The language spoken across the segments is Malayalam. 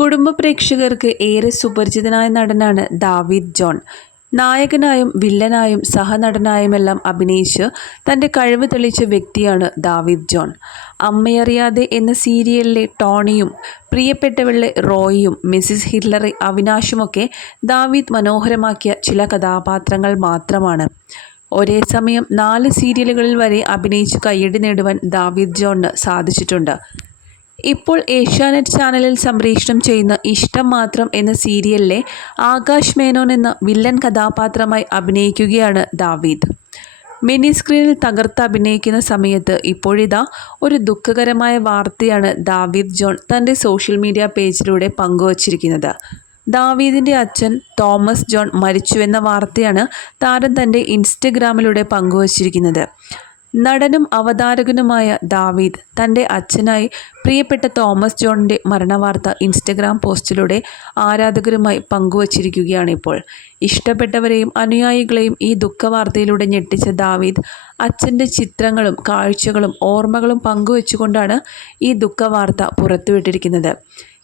കുടുംബ പ്രേക്ഷകർക്ക് ഏറെ സുപരിചിതനായ നടനാണ് ദാവീദ് ജോൺ. നായകനായും വില്ലനായും സഹനടനായുമെല്ലാം അഭിനയിച്ച് തന്റെ കഴിവ് തെളിയിച്ച വ്യക്തിയാണ് ദാവീദ് ജോൺ. അമ്മയറിയാതെ എന്ന സീരിയലിലെ ടോണിയും പ്രിയപ്പെട്ടവളിലെ റോയിയും മിസ്സിസ് ഹിറ്റ്ലറി അവിനാശുമൊക്കെ ദാവീദ് മനോഹരമാക്കിയ ചില കഥാപാത്രങ്ങൾ മാത്രമാണ്. ഒരേ സമയം നാല് സീരിയലുകളിൽ വരെ അഭിനയിച്ച് കയ്യടി നേടുവാൻ ദാവീദ് ജോണിന് സാധിച്ചിട്ടുണ്ട്. ഇപ്പോൾ ഏഷ്യാനെറ്റ് ചാനലിൽ സംപ്രേഷണം ചെയ്യുന്ന ഇഷ്ടം മാത്രം എന്ന സീരിയലിലെ ആകാശ് മേനോൻ എന്ന വില്ലൻ കഥാപാത്രമായി അഭിനയിക്കുകയാണ് ദാവീദ്. മിനി സ്ക്രീനിൽ തകർത്ത് അഭിനയിക്കുന്ന സമയത്ത് ഇപ്പോഴിതാ ഒരു ദുഃഖകരമായ വാർത്തയാണ് ദാവീദ് ജോൺ തന്റെ സോഷ്യൽ മീഡിയ പേജിലൂടെ പങ്കുവച്ചിരിക്കുന്നത്. ദാവീദിന്റെ അച്ഛൻ തോമസ് ജോൺ മരിച്ചുവെന്ന വാർത്തയാണ് താരം തന്റെ ഇൻസ്റ്റഗ്രാമിലൂടെ പങ്കുവച്ചിരിക്കുന്നത്. നടനും അവതാരകനുമായ ദാവീദ് തന്റെ അച്ഛനായി പ്രിയപ്പെട്ട തോമസ് ജോണിന്റെ മരണവാർത്ത ഇൻസ്റ്റഗ്രാം പോസ്റ്റിലൂടെ ആരാധകരുമായി പങ്കുവച്ചിരിക്കുകയാണ് ഇപ്പോൾ. ഇഷ്ടപ്പെട്ടവരെയും അനുയായികളെയും ഈ ദുഃഖവാർത്തയിലൂടെ ഞെട്ടിച്ച ദാവീദ് അച്ഛന്റെ ചിത്രങ്ങളും കാഴ്ചകളും ഓർമ്മകളും പങ്കുവെച്ചുകൊണ്ടാണ് ഈ ദുഃഖവാർത്ത പുറത്തുവിട്ടിരിക്കുന്നത്.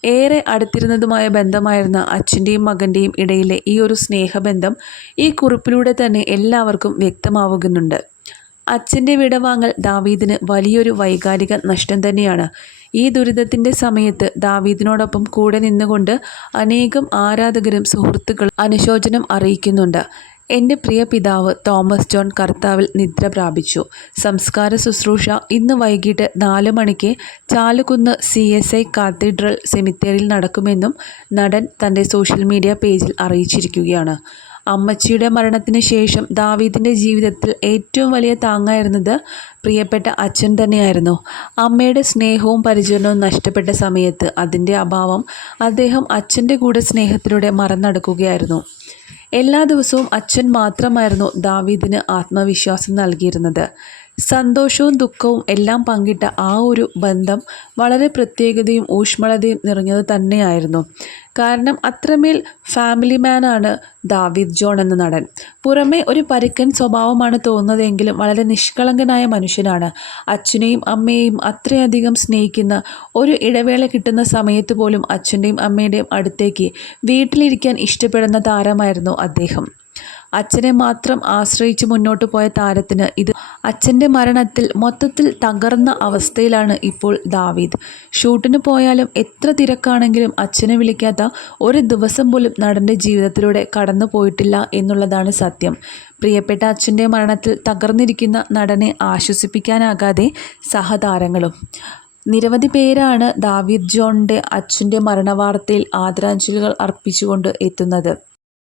ഏറെ അടുത്തിരുന്നതുമായ ബന്ധമായിരുന്ന അച്ഛന്റെയും മകന്റെയും ഇടയിലെ ഈ ഒരു സ്നേഹബന്ധം ഈ കുറിപ്പിലൂടെ തന്നെ എല്ലാവർക്കും വ്യക്തമാവുന്നുണ്ട്. അച്ഛന്റെ വിടവാങ്ങൽ ദാവീദിന് വലിയൊരു വൈകാരിക നഷ്ടം തന്നെയാണ്. ഈ ദുരിതത്തിന്റെ സമയത്ത് ദാവീദിനോടൊപ്പം കൂടെ നിന്നുകൊണ്ട് അനേകം ആരാധകരും സുഹൃത്തുക്കളും അനുശോചനം അറിയിക്കുന്നുണ്ട്. എന്റെ പ്രിയ പിതാവ് തോമസ് ജോൺ കർത്താവിൽ നിദ്ര പ്രാപിച്ചു. സംസ്കാര ശുശ്രൂഷ ഇന്ന് വൈകിട്ട് നാല് മണിക്ക് Chalakunnu C S I cathedral സെമിത്തേരിയിൽ നടക്കുമെന്നും നടൻ തന്റെ സോഷ്യൽ മീഡിയ പേജിൽ അറിയിച്ചിരിക്കുകയാണ്. അമ്മച്ചിയുടെ മരണത്തിന് ശേഷം ദാവീദിന്റെ ജീവിതത്തിൽ ഏറ്റവും വലിയ താങ്ങായിരുന്നത് പ്രിയപ്പെട്ട അച്ഛൻ തന്നെയായിരുന്നു. അമ്മയുടെ സ്നേഹവും പരിചരണവും നഷ്ടപ്പെട്ട സമയത്ത് അതിന്റെ അഭാവം അദ്ദേഹം അച്ഛന്റെ കൂടെ സ്നേഹത്തിലൂടെ മറന്നടക്കുകയായിരുന്നു. എല്ലാ ദിവസവും അച്ഛൻ മാത്രമായിരുന്നു ദാവീദിന് ആത്മവിശ്വാസം നൽകിയിരുന്നത്. സന്തോഷവും ദുഃഖവും എല്ലാം പങ്കിട്ട ആ ഒരു ബന്ധം വളരെ പ്രത്യേകതയും ഊഷ്മളതയും നിറഞ്ഞത് തന്നെയായിരുന്നു. കാരണം അത്രമേൽ ഫാമിലി മാനാണ് ദാവിദ് ജോൺ എന്ന നടൻ. പുറമെ ഒരു പരുക്കൻ സ്വഭാവമാണ് തോന്നുന്നതെങ്കിലും വളരെ നിഷ്കളങ്കനായ മനുഷ്യനാണ്. അച്ഛനെയും അമ്മയെയും അത്രയധികം സ്നേഹിക്കുന്ന ഒരു ഇടവേള കിട്ടുന്ന സമയത്ത് പോലും അച്ഛന്റെയും അമ്മയുടെയും അടുത്തേക്ക് വീട്ടിലിരിക്കാൻ ഇഷ്ടപ്പെടുന്ന താരമായിരുന്നു അദ്ദേഹം. അച്ഛനെ മാത്രം ആശ്രയിച്ച് മുന്നോട്ട് പോയ താരത്തിന് ഇത് അച്ഛന്റെ മരണത്തിൽ മൊത്തത്തിൽ തകർന്ന അവസ്ഥയിലാണ് ഇപ്പോൾ ദാവീദ്. ഷൂട്ടിന് പോയാലും എത്ര തിരക്കാണെങ്കിലും അച്ഛനെ വിളിക്കാത്ത ഒരു ദിവസം പോലും നടന്റെ ജീവിതത്തിലൂടെ കടന്നു പോയിട്ടില്ല എന്നുള്ളതാണ് സത്യം. പ്രിയപ്പെട്ട അച്ഛന്റെ മരണത്തിൽ തകർന്നിരിക്കുന്ന നടനെ ആശ്വസിപ്പിക്കാനാകാതെ സഹതാരങ്ങളും. നിരവധി പേരാണ് ദാവീദ് ജോണിന്റെ അച്ഛന്റെ മരണവാർത്തയിൽ ആദരാഞ്ജലികൾ അർപ്പിച്ചുകൊണ്ട് എത്തുന്നത്.